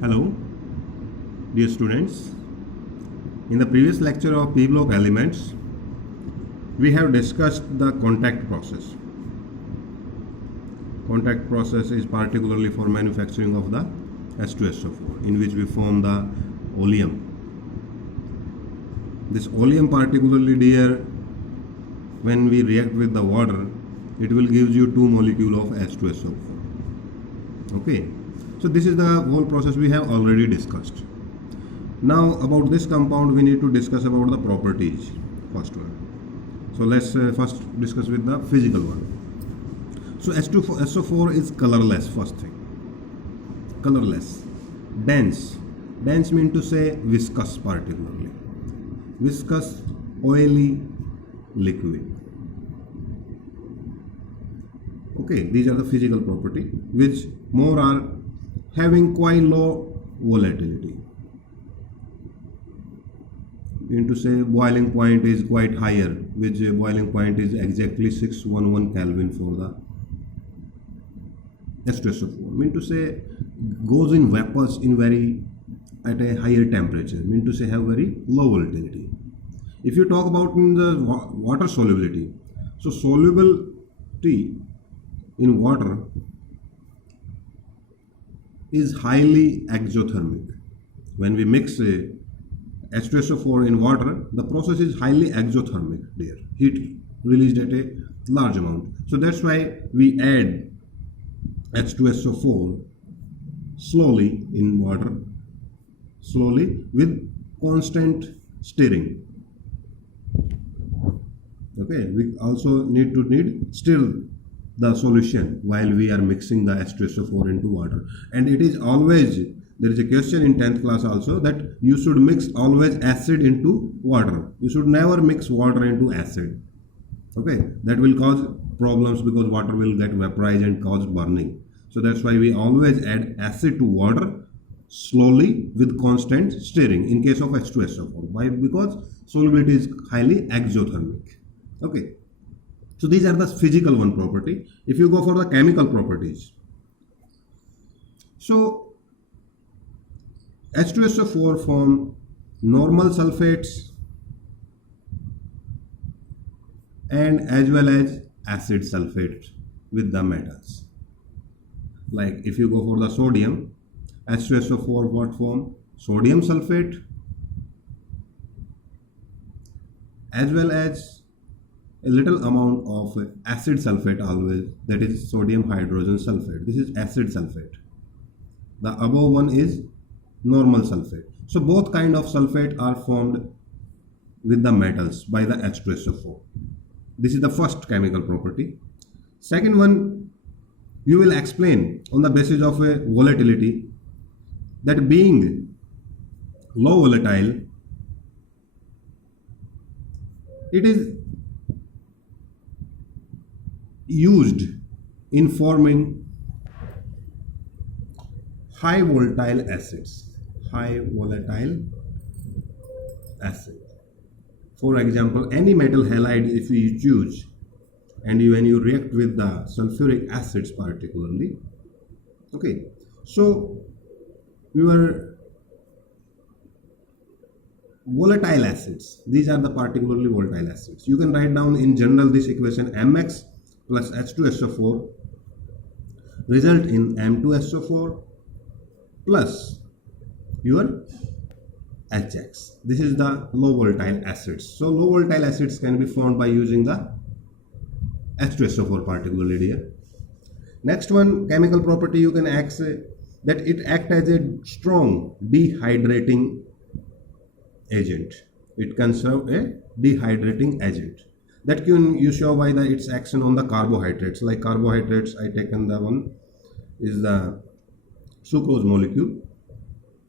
Hello, dear students. In the previous lecture of p block elements, we have discussed the contact process. Contact process is particularly for manufacturing of the H2SO4, in which we form the oleum. This oleum, particularly dear, when we react with the water, it will give you two molecules of H2SO4. Okay. So this is the whole process we have already discussed. Now about this compound we need to discuss about the properties, first one. So let's first discuss with the physical one. So H2SO4 is colorless, first thing. Colorless. Dense. Dense means to say viscous, particularly. Viscous, oily, liquid. Okay, these are the physical property which more are having quite low volatility. Mean to say boiling point is quite higher, which boiling point is exactly 611 Kelvin for the H2SO4. Mean to say goes in vapors in very at a higher temperature. Mean to say have very low volatility. If you talk about in the water solubility, so solubility in water is highly exothermic. When we mix H2SO4 in water, the process is highly exothermic there. Heat released at a large amount. So that's why we add H2SO4 slowly in water, slowly with constant stirring. Okay, we also need stir the solution while we are mixing the H2SO4 into water. And it is always, there is a question in 10th class also that you should mix always acid into water. You should never mix water into acid. Okay, that will cause problems because water will get vaporized and cause burning. So that's why we always add acid to water slowly with constant stirring in case of H2SO4. Why? Because solubility is highly exothermic. Okay. So these are the physical one property. If you go for the chemical properties, so H2SO4 form normal sulfates and as well as acid sulfates with the metals. Like if you go for the sodium, H2SO4 what form? Sodium sulfate as well as a little amount of acid sulfate always, that is sodium hydrogen sulfate. This is acid sulfate. The above one is normal sulfate. So both kind of sulfate are formed with the metals by the H2SO4. This is the first chemical property. Second one, you will explain on the basis of a volatility that being low volatile, it is used in forming high volatile acids. High volatile acid. For example, any metal halide if you choose and when you react with the sulfuric acids particularly, okay, so your volatile acids, these are the particularly volatile acids. You can write down in general this equation Mx plus H2SO4 result in M2SO4 plus your HX. This is the low volatile acids. So low volatile acids can be formed by using the H2SO4 particularly here. Next one chemical property you can ask that it acts as a strong dehydrating agent. It can serve a dehydrating agent. That you show by its action on the carbohydrates. Like carbohydrates, I taken the one is the sucrose molecule.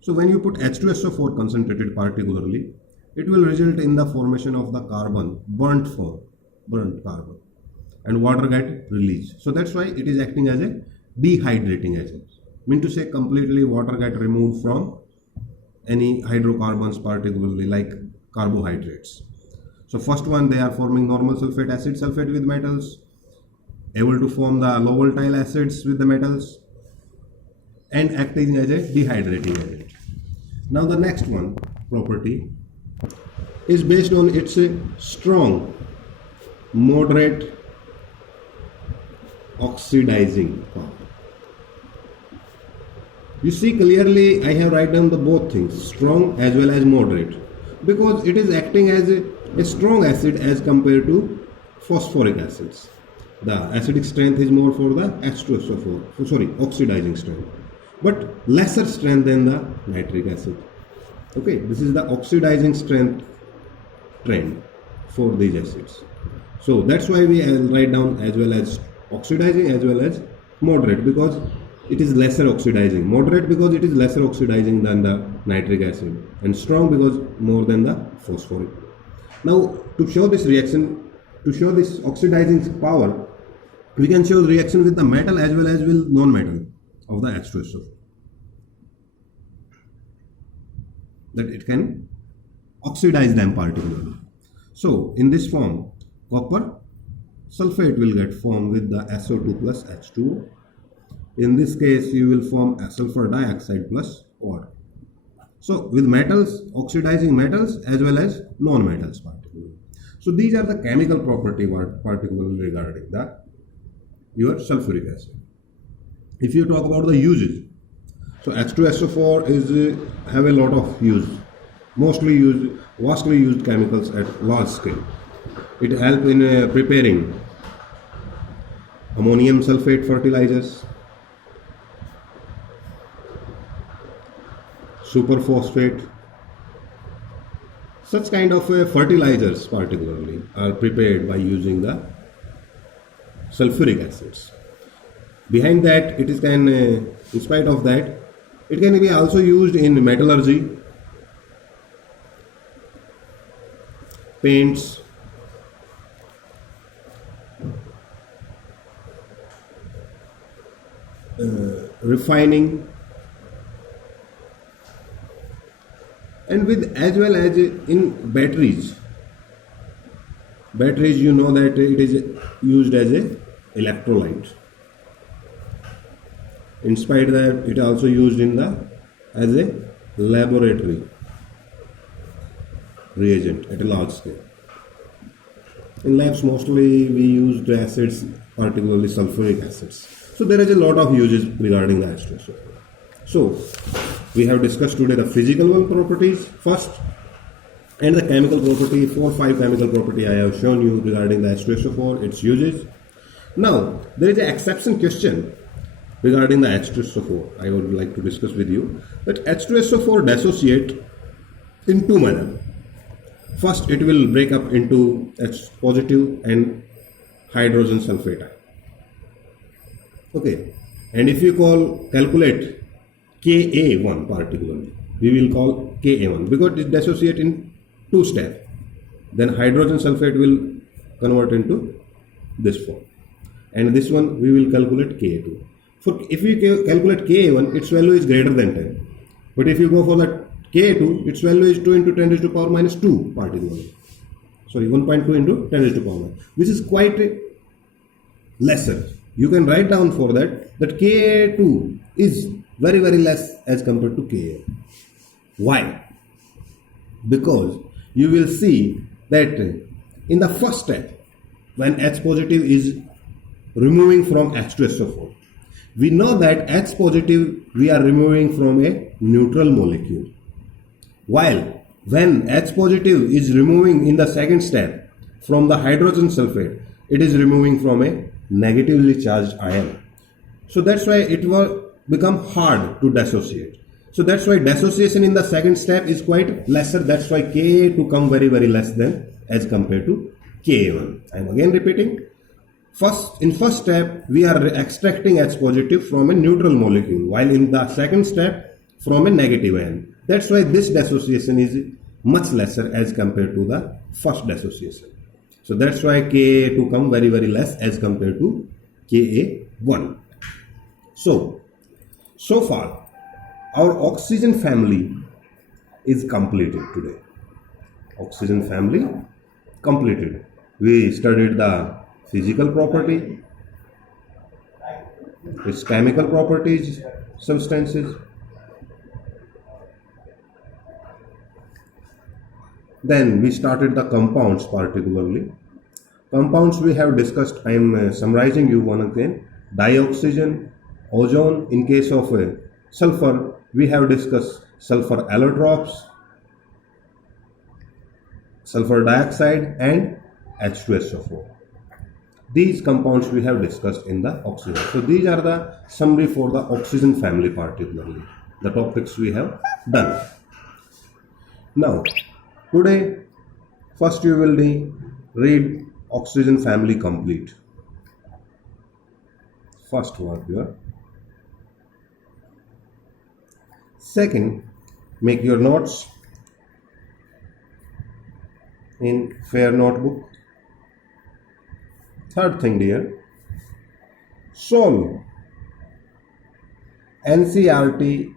So when you put H2SO4 concentrated particularly, it will result in the formation of the carbon, burnt carbon, and water get released. So that's why it is acting as a dehydrating agent. Mean to say completely water get removed from any hydrocarbons particularly like carbohydrates. So first one, they are forming normal sulfate, acid sulfate with metals, able to form the low volatile acids with the metals. and acting as a dehydrating agent. Now the next one property is based on its strong, moderate oxidizing power. You see clearly I have written down the both things, strong as well as moderate, because it is acting as a strong acid as compared to phosphoric acids. The acidic strength is more for the H2SO4, sorry, oxidizing strength, but lesser strength than the nitric acid. Okay, this is the oxidizing strength trend for these acids. So that's why we write down as well as oxidizing as well as moderate, because it is lesser oxidizing. Moderate because it is lesser oxidizing than the nitric acid, and strong because more than the phosphoric. Now to show this reaction, to show this oxidizing power, we can show the reaction with the metal as well as with non-metal of the H2SO4, that it can oxidize them particularly. So in this form, copper sulfate will get formed with the SO2 plus H2O. In this case, you will form sulfur dioxide plus water. So with metals, oxidizing metals as well as non-metals particularly. So these are the chemical property particularly regarding your sulfuric acid. If you talk about the uses, so H2SO4 is have a lot of use, mostly used, vastly used chemicals at large scale. It helps in preparing ammonium sulfate fertilizers, superphosphate. Such kind of fertilizers particularly are prepared by using the sulfuric acids. Behind that, it is in spite of that, it can be also used in metallurgy, paints, refining, and with as well as in batteries. Batteries, you know that it is used as a electrolyte. In spite that, it also used in the as a laboratory reagent at a large scale. In labs, mostly we use the acids, particularly sulfuric acids. So there is a lot of uses regarding the H2SO4. So we have discussed today the physical properties first, and the chemical property. 4 or 5 chemical property I have shown you regarding the H2SO4, its uses. Now there is an exception question regarding the H2SO4. I would like to discuss with you that H2SO4 dissociate in two manners. First, it will break up into H positive and hydrogen sulfate. Okay, and if you calculate Ka1 particularly, we will call Ka1 because it dissociate in 2 steps. Then hydrogen sulfate will convert into this form, and this one we will calculate Ka2. For if we calculate Ka1, its value is greater than 10. But if you go for the Ka2, its value is 2 into 10 raised to power minus 2 particularly. Sorry, 1.2 into 10 raised to power minus, which is quite lesser. You can write down for that Ka2 is very less as compared to Ka. Why? Because you will see that in the first step, when H positive is removing from H2SO4, we know that H positive we are removing from a neutral molecule, while when H positive is removing in the second step from the hydrogen sulfate, it is removing from a negatively charged ion. So that's why it will become hard to dissociate. So that's why dissociation in the second step is quite lesser. That's why Ka2 come very less than as compared to Ka1. I am again repeating. In first step, we are extracting H positive from a neutral molecule, while in the second step from a negative ion. That's why this dissociation is much lesser as compared to the first dissociation. So that's why Ka2 come very less as compared to Ka1. So far, our oxygen family is completed today. Oxygen family completed. We studied the physical property, its chemical properties, substances. Then we started the compounds particularly. Compounds we have discussed. I am summarizing you one again. Dioxygen, ozone. In case of sulfur, we have discussed sulfur allotropes, sulfur dioxide, and H2SO4. These compounds we have discussed in the oxygen. So these are the summary for the oxygen family particularly. The topics we have done. Now, today, first you will read oxygen family complete. First work here. Second, make your notes in fair notebook. Third thing, dear, solve NCERT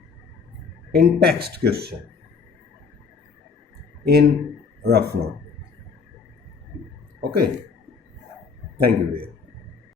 in text question in rough note. Okay, thank you dear.